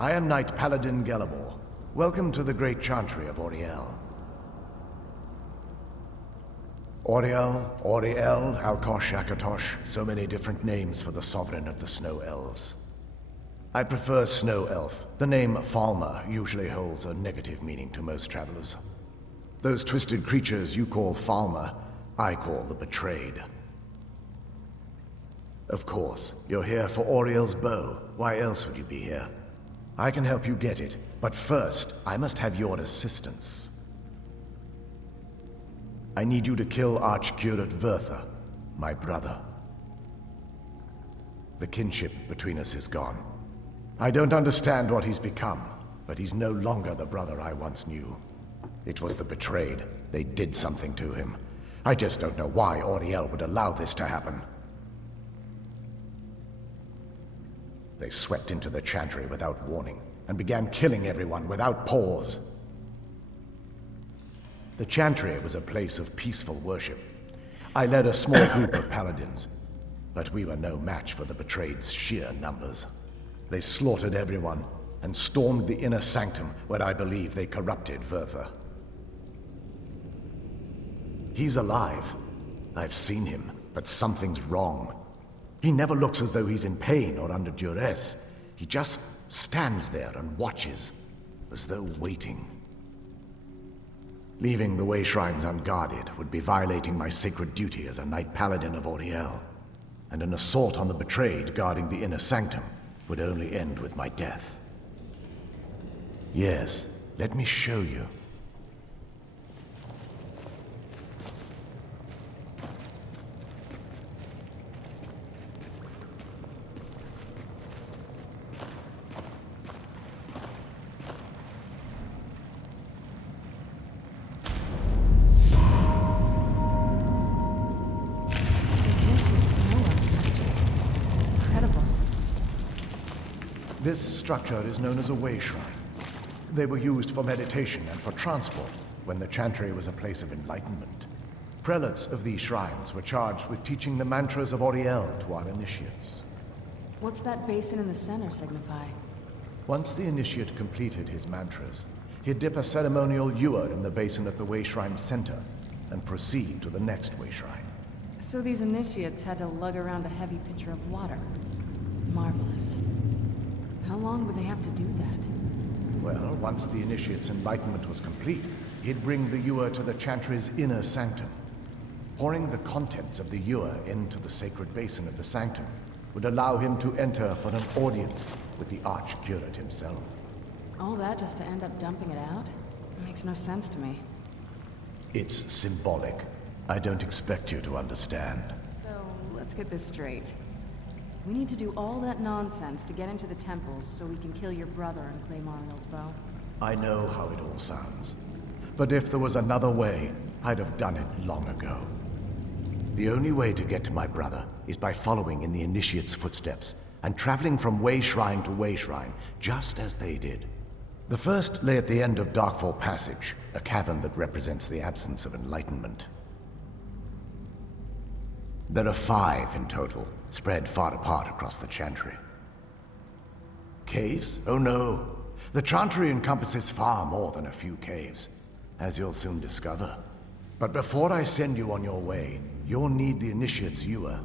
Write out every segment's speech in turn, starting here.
I am Knight Paladin Gelabor. Welcome to the Great Chantry of Auriel. Auriel, Alkosh, Akatosh, so many different names for the sovereign of the Snow Elves. I prefer Snow Elf. The name Falmer usually holds a negative meaning to most travelers. Those twisted creatures you call Falmer, I call the Betrayed. Of course, you're here for Auriel's bow. Why else would you be here? I can help you get it, but first, I must have your assistance. I need you to kill Archcurate Vertha, my brother. The kinship between us is gone. I don't understand what he's become, but he's no longer the brother I once knew. It was the Betrayed. They did something to him. I just don't know why Auriel would allow this to happen. They swept into the Chantry without warning, and began killing everyone without pause. The Chantry was a place of peaceful worship. I led a small group of paladins, but we were no match for the Betrayed's sheer numbers. They slaughtered everyone, and stormed the inner sanctum where I believe they corrupted Vertha. He's alive. I've seen him, but something's wrong. He never looks as though he's in pain or under duress. He just stands there and watches, as though waiting. Leaving the Way Shrines unguarded would be violating my sacred duty as a Knight Paladin of Auriel, and an assault on the Betrayed guarding the inner sanctum would only end with my death. Yes, let me show you. This structure is known as a Way Shrine. They were used for meditation and for transport when the Chantry was a place of enlightenment. Prelates of these shrines were charged with teaching the mantras of Auriel to our initiates. What's that basin in the center signify? Once the initiate completed his mantras, he'd dip a ceremonial ewer in the basin at the Way Shrine's center and proceed to the next Way Shrine. So these initiates had to lug around a heavy pitcher of water. Marvelous. How long would they have to do that? Well, once the initiate's enlightenment was complete, he'd bring the ewer to the Chantry's inner sanctum. Pouring the contents of the ewer into the sacred basin of the sanctum would allow him to enter for an audience with the Archcurate himself. All that just to end up dumping it out? It makes no sense to me. It's symbolic. I don't expect you to understand. So, let's get this straight. We need to do all that nonsense to get into the temples so we can kill your brother and claim Auriel's bow. I know how it all sounds. But if there was another way, I'd have done it long ago. The only way to get to my brother is by following in the Initiate's footsteps and traveling from Way Shrine to Way Shrine, just as they did. The first lay at the end of Darkfall Passage, a cavern that represents the absence of enlightenment. There are 5 in total, spread far apart across the Chantry. Caves? Oh no. The Chantry encompasses far more than a few caves, as you'll soon discover. But before I send you on your way, you'll need the Initiate's ewer.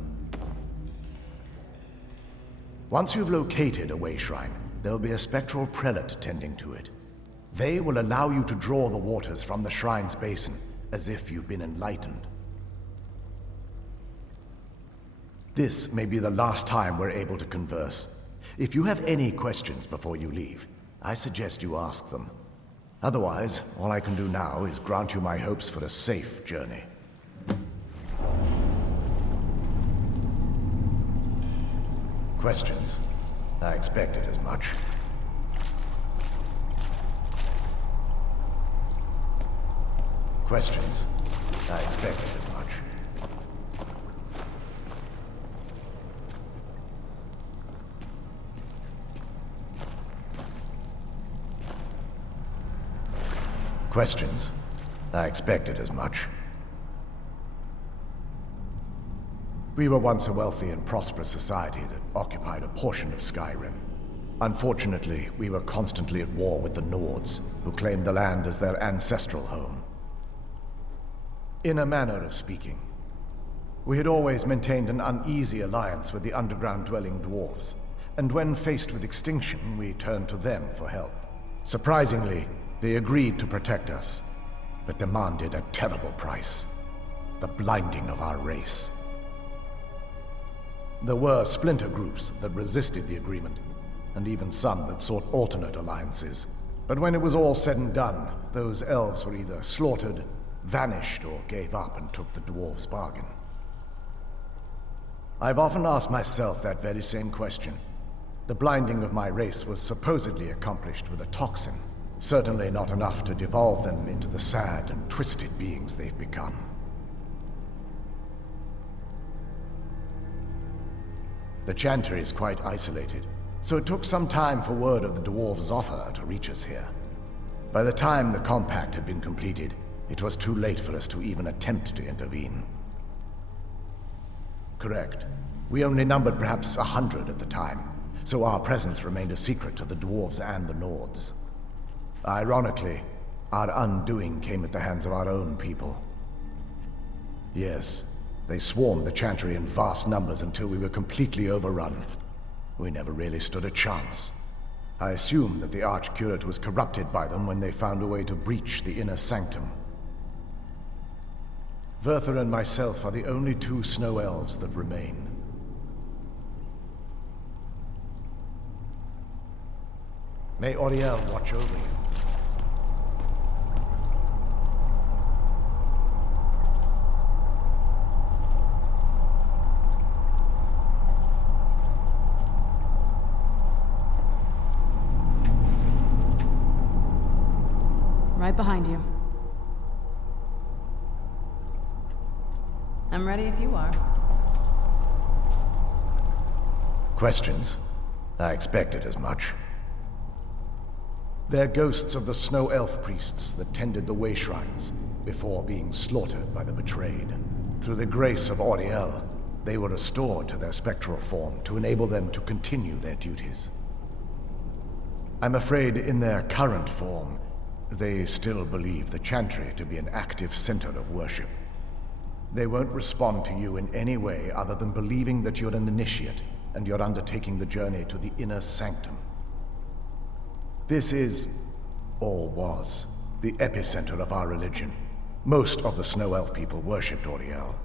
Once you've located a Way Shrine, there'll be a spectral prelate tending to it. They will allow you to draw the waters from the shrine's basin, as if you've been enlightened. This may be the last time we're able to converse. If you have any questions before you leave, I suggest you ask them. Otherwise, all I can do now is grant you my hopes for a safe journey. Questions? I expected as much. Questions? I expected as much. Questions? I expected as much. We were once a wealthy and prosperous society that occupied a portion of Skyrim. Unfortunately, we were constantly at war with the Nords, who claimed the land as their ancestral home. In a manner of speaking, we had always maintained an uneasy alliance with the underground-dwelling dwarves, and when faced with extinction, we turned to them for help. Surprisingly, they agreed to protect us, but demanded a terrible price: the blinding of our race. There were splinter groups that resisted the agreement, and even some that sought alternate alliances. But when it was all said and done, those elves were either slaughtered, vanished, or gave up and took the dwarves' bargain. I've often asked myself that very same question. The blinding of my race was supposedly accomplished with a toxin, certainly not enough to devolve them into the sad and twisted beings they've become. The Chantry is quite isolated, so it took some time for word of the dwarves' offer to reach us here. By the time the compact had been completed, it was too late for us to even attempt to intervene. Correct. We only numbered perhaps 100 at the time, so our presence remained a secret to the dwarves and the Nords. Ironically, our undoing came at the hands of our own people. Yes, they swarmed the Chantry in vast numbers until we were completely overrun. We never really stood a chance. I assume that the Archcurate was corrupted by them when they found a way to breach the inner sanctum. Verther and myself are the only two snow elves that remain. May Auriel watch over you. Right behind you. I'm ready if you are. Questions? I expected as much. They're ghosts of the snow elf priests that tended the way shrines before being slaughtered by the betrayed. Through the grace of Auriel, they were restored to their spectral form to enable them to continue their duties. I'm afraid in their current form, they still believe the Chantry to be an active center of worship. They won't respond to you in any way other than believing that you're an initiate and you're undertaking the journey to the inner sanctum. This is, or was, the epicenter of our religion. Most of the Snow Elf people worshipped Auriel.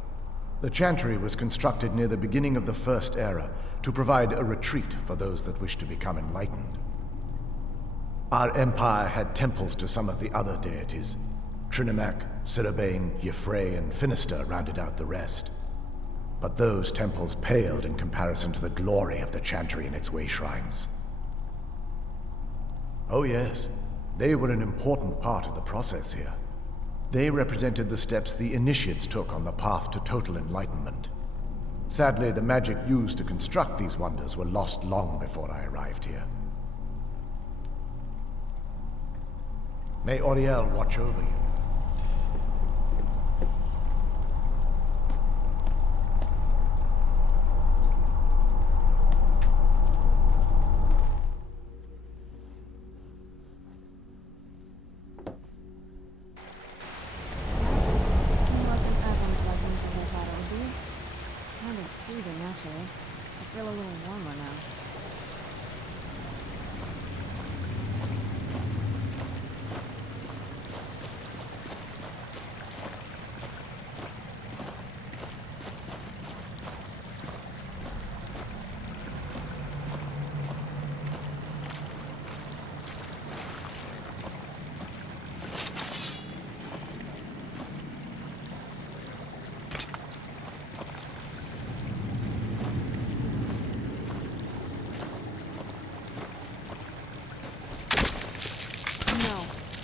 The Chantry was constructed near the beginning of the First Era to provide a retreat for those that wished to become enlightened. Our empire had temples to some of the other deities. Trinimac, Ciribane, Yffrey, and Finister rounded out the rest. But those temples paled in comparison to the glory of the Chantry and its way shrines. Oh yes, they were an important part of the process here. They represented the steps the initiates took on the path to total enlightenment. Sadly, the magic used to construct these wonders were lost long before I arrived here. May Auriel watch over you. Actually, I feel a little warmer now.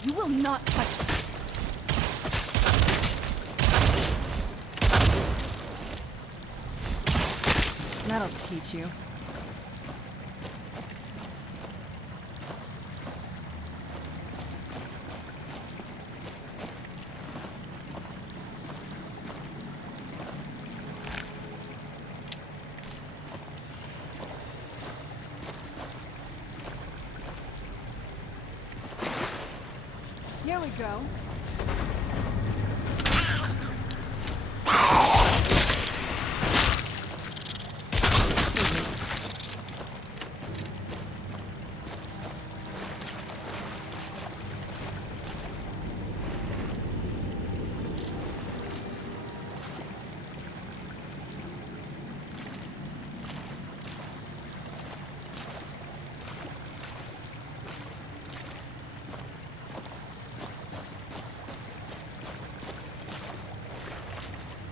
You will not touch it. That'll teach you. we go.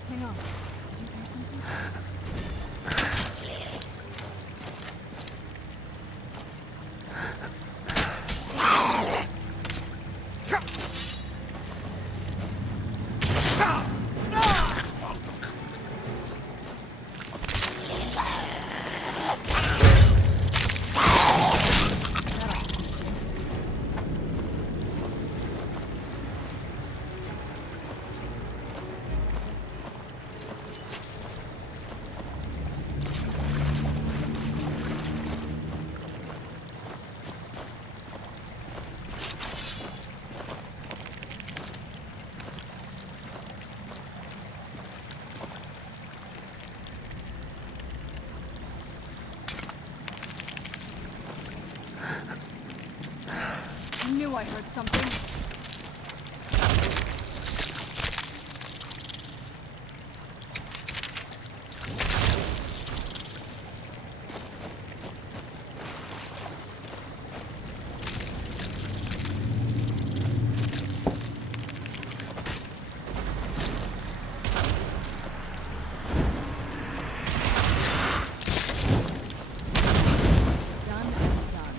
Hang on. Did you hear something? I knew I heard something. Done and done.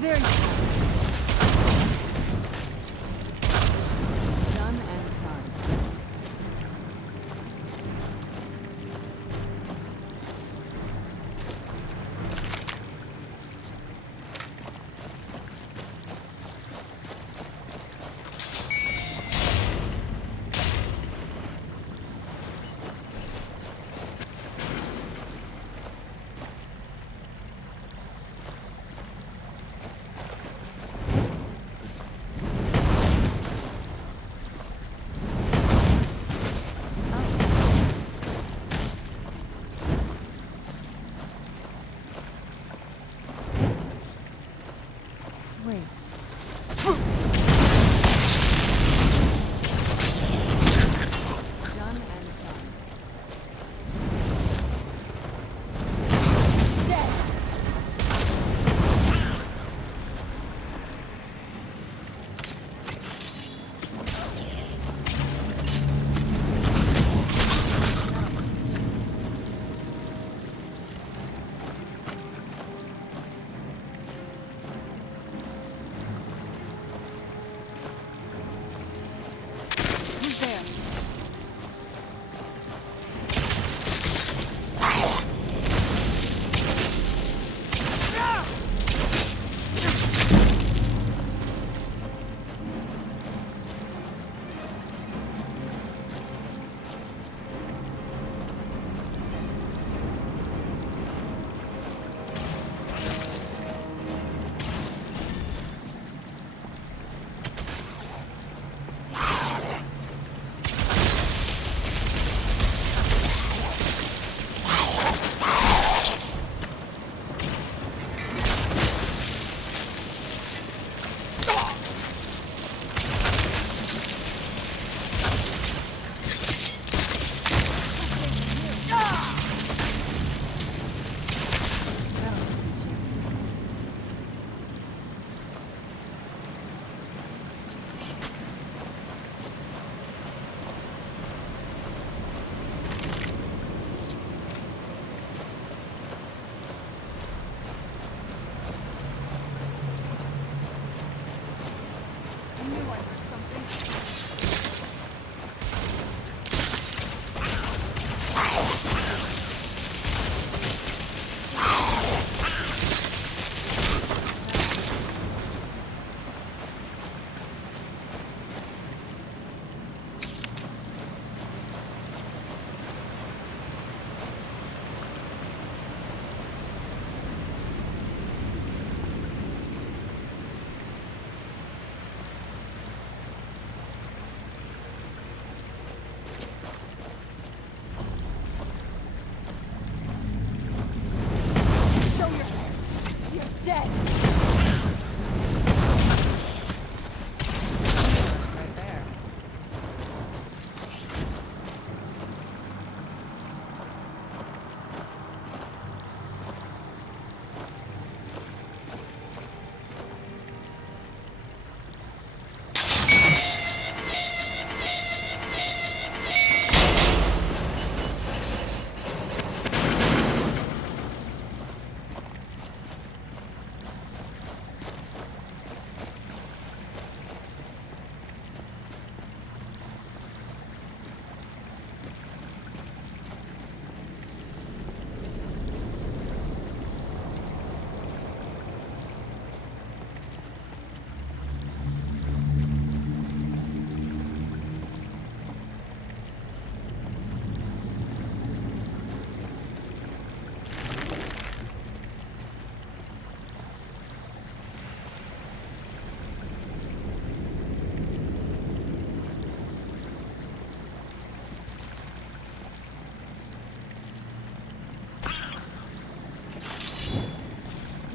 There you go. Done and done.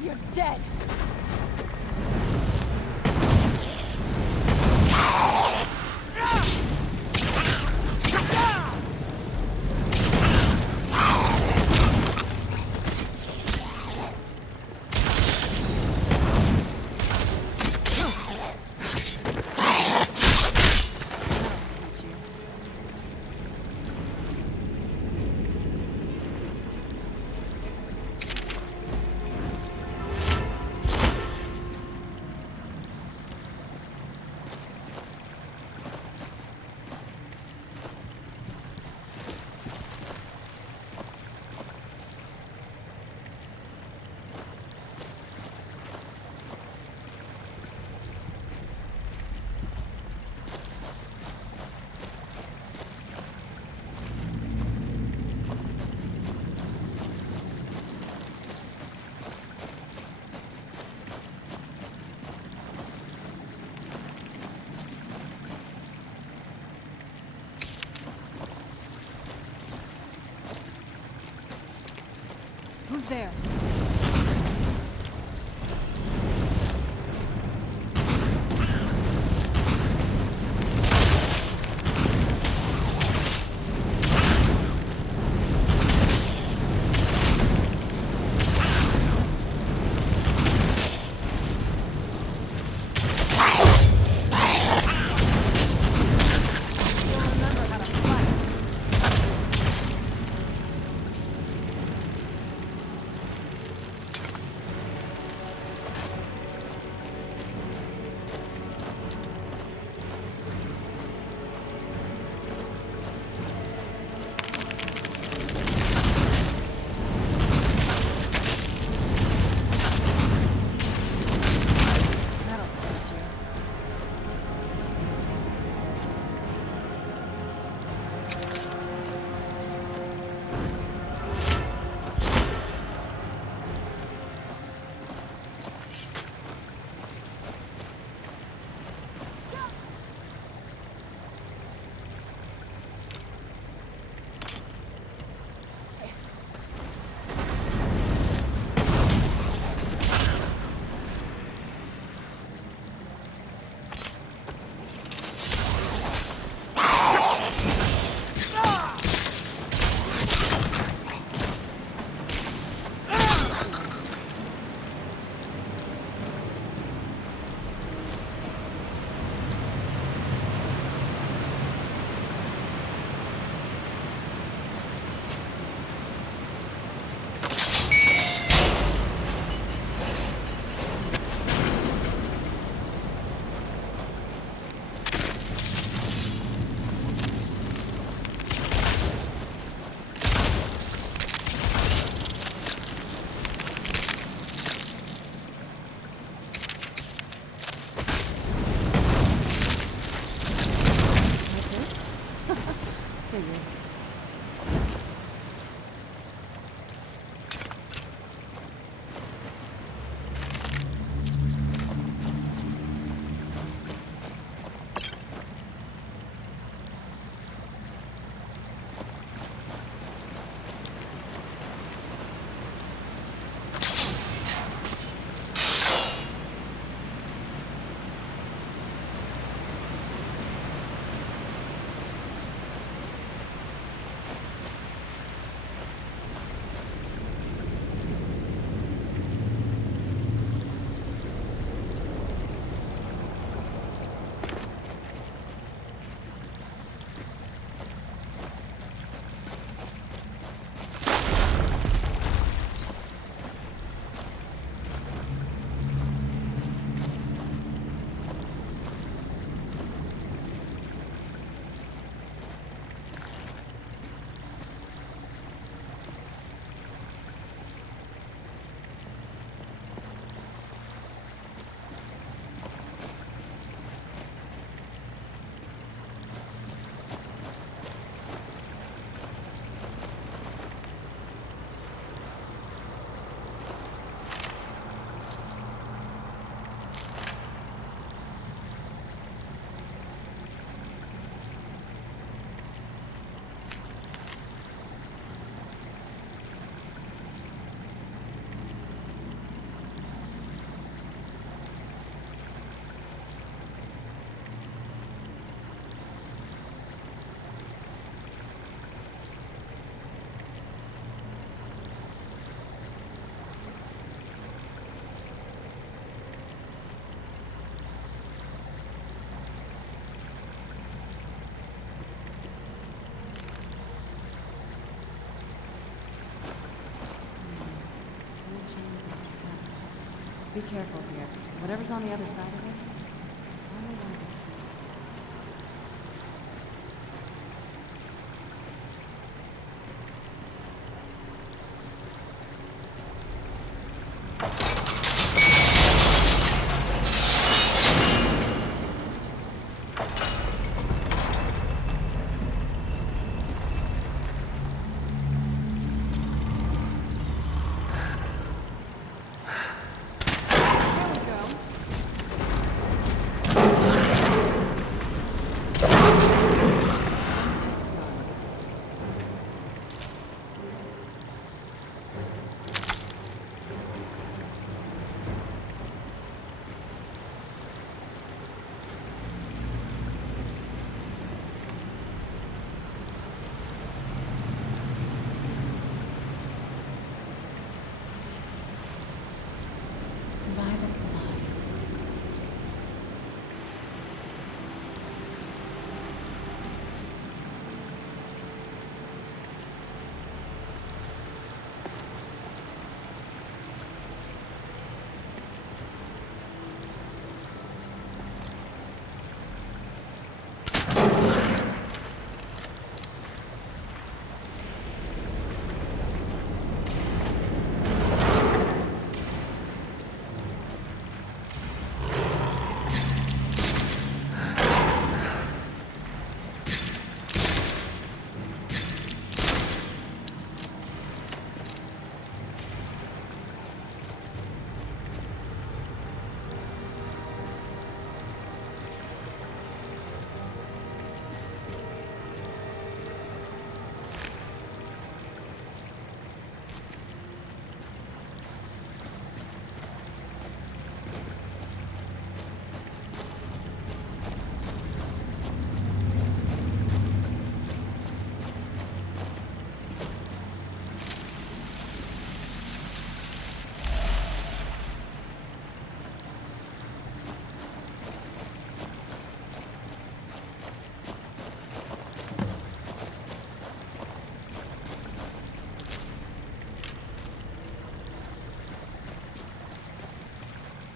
You're dead! Who's there? Perhaps. Be careful here. Whatever's on the other side of this, I don't want it. By the blood.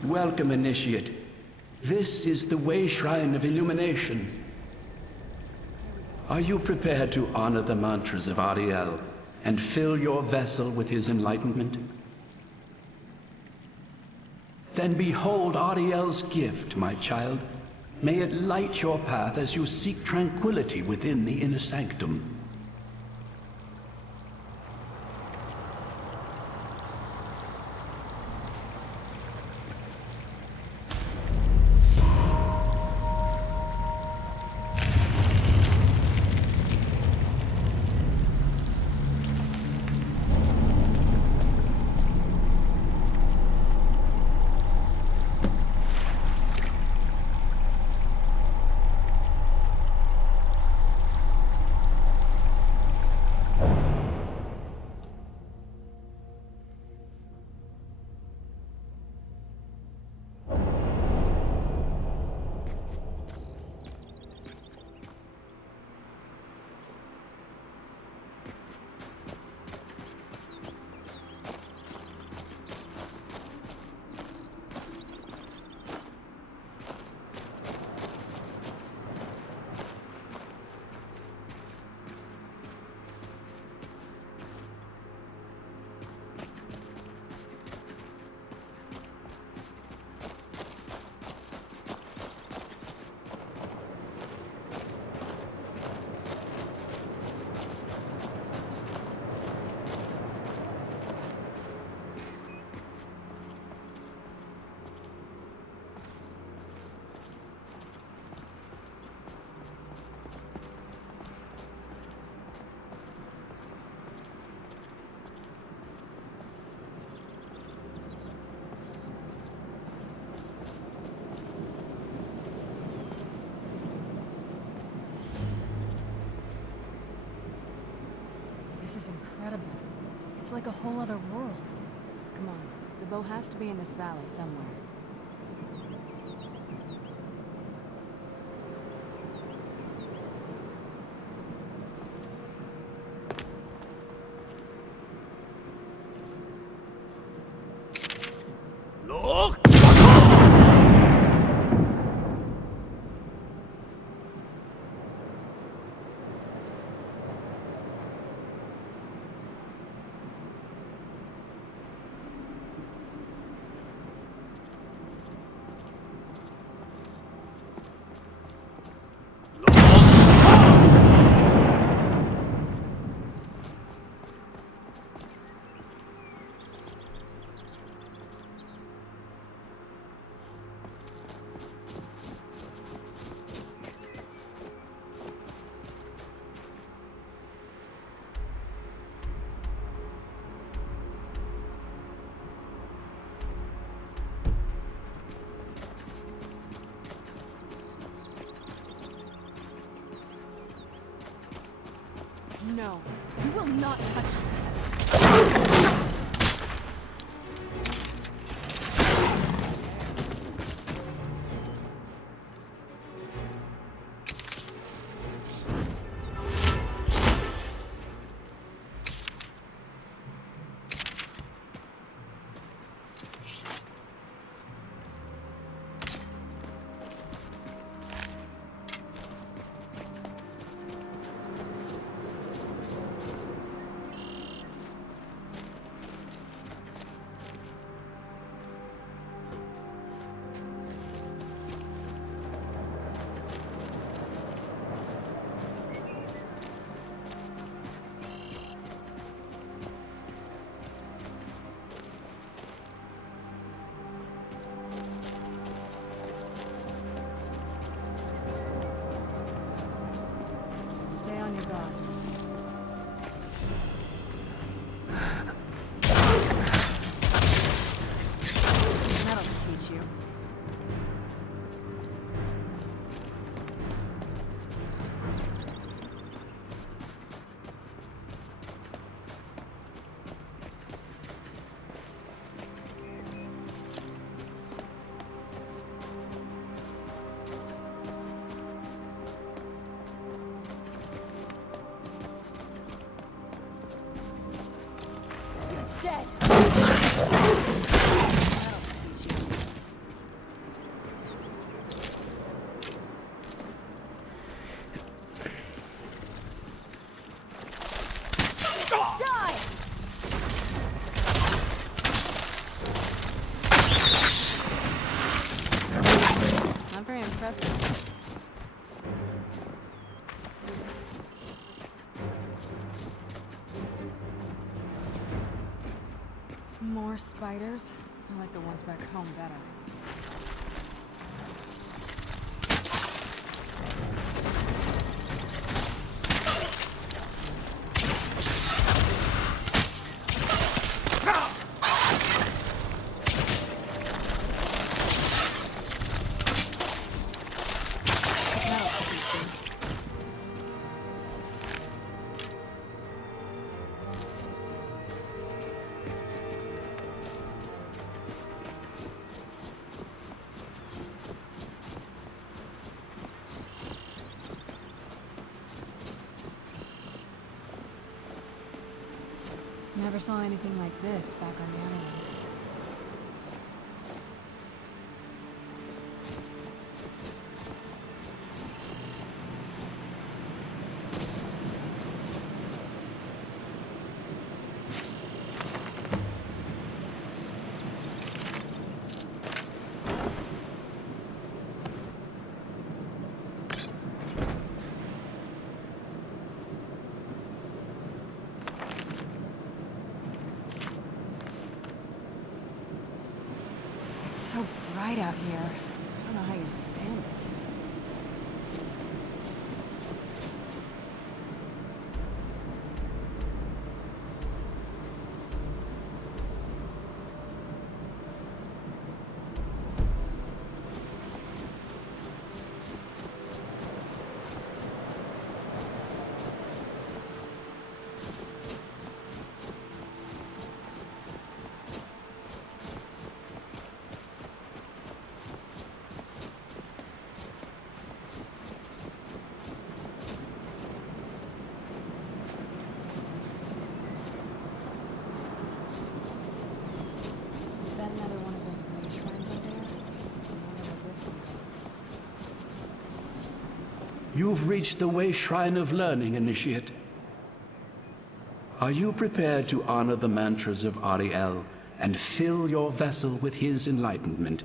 Welcome, Initiate. This is the Way Shrine of Illumination. Are you prepared to honor the mantras of Ariel and fill your vessel with his enlightenment? Then behold Ariel's gift, my child. May it light your path as you seek tranquility within the inner sanctum. This is incredible. It's like a whole other world. Come on, the bow has to be in this valley somewhere. No, you will not touch me. Stay on your guard. That'll teach you. Dead. Die! Not very impressive. More spiders? I like the ones back home better. Never saw anything like this back on the island. It's so bright out here. I don't know how you stand it. Is that another one of those way shrines up there? I wonder where this one goes. You've reached the way shrine of learning, Initiate. Are you prepared to honor the mantras of Ariel and fill your vessel with his enlightenment?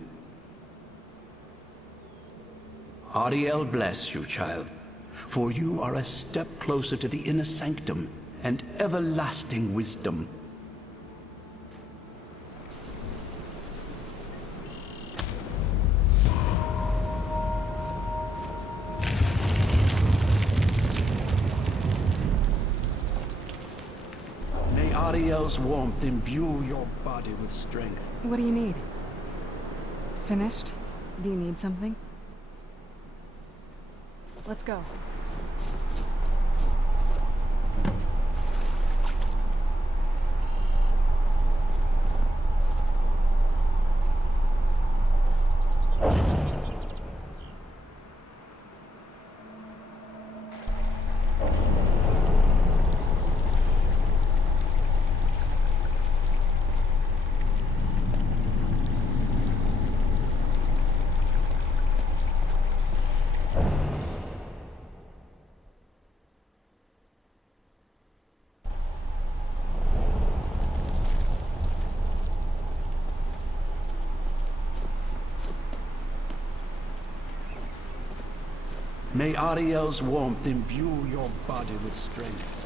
Ariel bless you, child, for you are a step closer to the inner sanctum and everlasting wisdom. May Ariel's warmth imbue your body with strength. What do you need? Finished? Do you need something? Let's go. May Ariel's warmth imbue your body with strength.